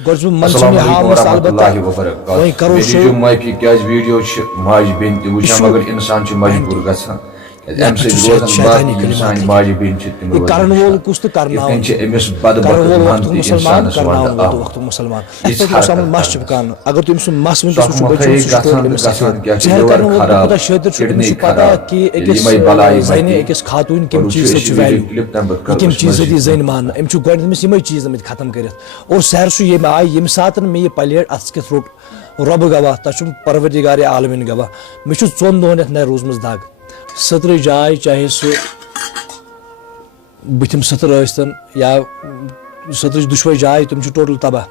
السلام علیکم ورحمۃ اللہ وبرکاتہ معافی کیا ویڈیو ماج بین تہ وچھان مگر انسان مجبور گژھان ام سۭتۍ روزان باقی سانہِ ماجہِ بیٚنہِ چھِ تِم روزان یِتھ کٔنۍ چھِ أمِس بدبخت محنتی اِنسانس ونٛدٕ گژھان کیٛاہ چھِ لِور خراب کِڈنی خراب یِمے بلاے کلپ تمہِ پتہٕ کم چیز زن مان گۄڈنیٚتھ یِمے چیز ختم کٔرِتھ اور سحر چھُ ییٚمہِ آیہِ ییٚمہِ ساتہٕ مےٚ یہِ پلیٹ اتھس کٮ۪تھ روٚٹ رۄبہٕ گواہ تتھ چھُم پروردگارِ عالمیٖن گواہ مےٚ چھُ 2 دۄہن یتھ نرِ روٗزمٕژ دگ سٕترٕچ جاے چاہے سُہ بٕتھِم سٕتر ٲسۍتن یا سٕترٕچ دۄشوے جاے تِم چھِ ٹوٹل تباہ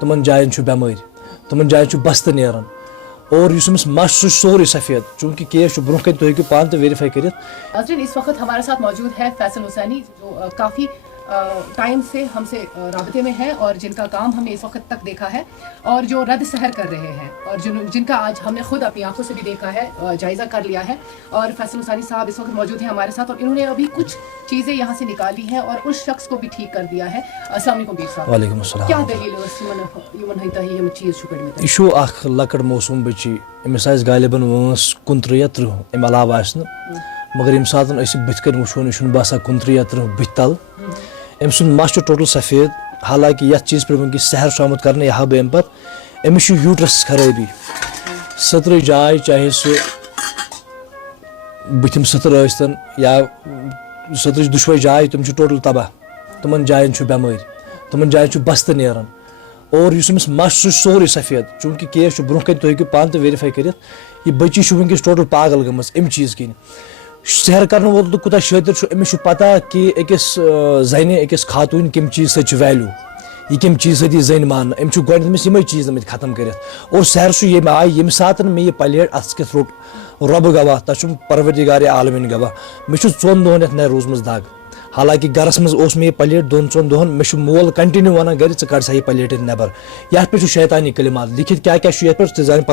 تِمن جاین چھُ بٮ۪مٲرۍ تِمن جاین چھُ بستہٕ نیران اور یُس أمِس مَس سُہ چھُ سورُے سفید چوٗنٛکہِ کیس چھُ برونٛہہ کَنہِ تُہۍ ہیٚکِو پانہٕ تہِ ویرِفاے کٔرِتھ. ناظرین اس وقت ہمارے ساتھ موجود ہے فیصل حسینی جو کافی ٹائم سے ہم سے رابطے میں ہیں اور جن کا کام ہم نے اس وقت تک دیکھا ہے اور جو رد سحر کر رہے ہیں اور جن کا آج ہم نے خود اپنی آنکھوں سے بھی دیکھا ہے جائزہ کر لیا ہے. اور فیصل حسینی صاحب اس وقت موجود ہیں ہمارے ساتھ اور انہوں نے ابھی کچھ چیزیں یہاں سے نکالی ہیں اور اس شخص کو بھی ٹھیک کر دیا ہے. السلام علیکم پیر صاحب. وعلیکم السلام. کیا دلیل یہ چیز یہ چھُ اکھ لۄکٕٹ موسوٗم بٔچی أمِس آسہِ غالباً وٲنٛس 29 یا 30 اَمہِ علاوٕ آسہِ نہٕ مگر ییٚمہِ ساتہٕ أسۍ یہِ بٕتھِ کَنۍ وٕچھون یہِ چھُنہٕ باسان 29 یا 30 بٕتھِ تل أمۍ سُنٛد مَس چھُ ٹوٹل سفید حالانکہِ یتھ چیٖزس پٮ۪ٹھ وٕنکٮ۪س سحر چھُ آمُت کرنہٕ یہِ ہاو بہٕ اَمہِ پتہٕ أمِس چھُ یوٗٹرس خرٲبی سٕترٕچ جاے چاہے سُہ بٕتھِم سٕتر ٲسۍتن یا سٕترٕچ دۄشوے جاے تِم چھِ ٹوٹل تباہ تِمن جاین چھُ بٮ۪مٲرۍ تِمن جاین چھُ بستہٕ نیران اور یُس أمِس مَس سُہ چھُ سورُے سفید چوٗنٛکہِ کیس چھُ برونٛہہ کَنہِ تُہۍ ہیٚکِو پانہٕ تہِ ویرِفاے کٔرِتھ یہِ بٔچی چھُ وٕنکٮ۪س ٹوٹل پاگل گٔمٕژ اَمہِ چیٖز کِنۍ. سحر کرن وول تہِ کوٗتاہ شٲطِر چھُ أمِس چھُ پتہ کہِ أکِس زنہِ أکِس خاتوٗنۍ کمہِ چیٖز سۭتۍ چھُ ویلیوٗ یہِ کمہِ چیٖز سۭتۍ یی زٔنۍ ماننہٕ أمۍ چھُ گۄڈنیٚتھ أمِس یِمے چیٖز ختم کٔرِتھ اور سحر چھُ ییٚمہِ آیہِ ییٚمہِ ساتہٕ مےٚ یہِ پلیٹ اتھس کٮ۪تھ روٚٹ رۄبہٕ گواہ تتھ چھُم پروردگارِ عالمیٖن گواہ مےٚ چھُ 2 دۄہن یتھ نرِ روٗزمٕژ دگ حالانکہِ گرس منٛز اوس مےٚ یہِ پلیٹ 2-3 دۄہن مےٚ چھُ مول کنٹِنیوٗ ونان گرِ ژٕ کڑ سا یہِ پلیٹ ییٚتہِ نٮ۪بر یتھ پٮ۪ٹھ چھُ شیطانی کلمات لیکھِتھ کیاہ چھُ یتھ پٮ۪ٹھ ژٕ زانہِ